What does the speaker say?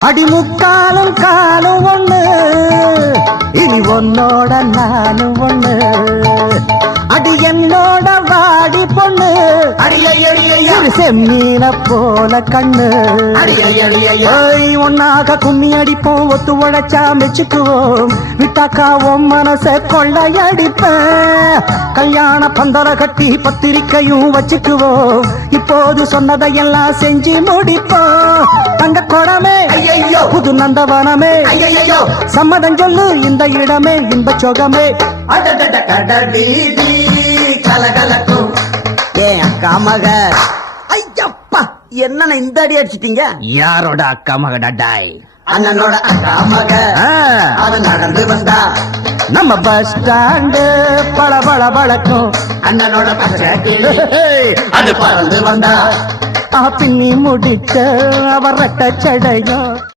அடிமுக்காலும் காலும் ஒண்ணு இனி உன்னோட நானும் ஒண்ணு அடி என்னோட வாடி பொண்ணு செம்மீன போல கண்ணு ஒன்னாக கும்மி அடிப்போம் ஒத்து உழைச்சா மெச்சுக்குவோம் விட்டாக்காவும் மனச கொள்ளையடிப்பேன் கல்யாண பந்தர கட்டி பத்திரிக்கையும் வச்சுக்குவோம் இப்போது சொன்னதையெல்லாம் செஞ்சு முடிப்போம் தங்க குடமே புது நந்தவனமே சம்மதம் சொல்லு இந்த இடமே இன்ப சொகமே கலகலக்கும் ஏன் அக்கா மக ஐயப்பா என்ன இந்த அடி அடிச்சிட்டீங்க யாரோட அக்கா மக டாய் அண்ணனோட அக்கா மக அது நடந்து வந்தா நம்ம பஸ் ஸ்டாண்டு பல பல பழக்கும் அண்ணனோட பச்சை அது பறந்து வந்தா பின்னி முடிச்ச அவர் ரெட்ட சடையோ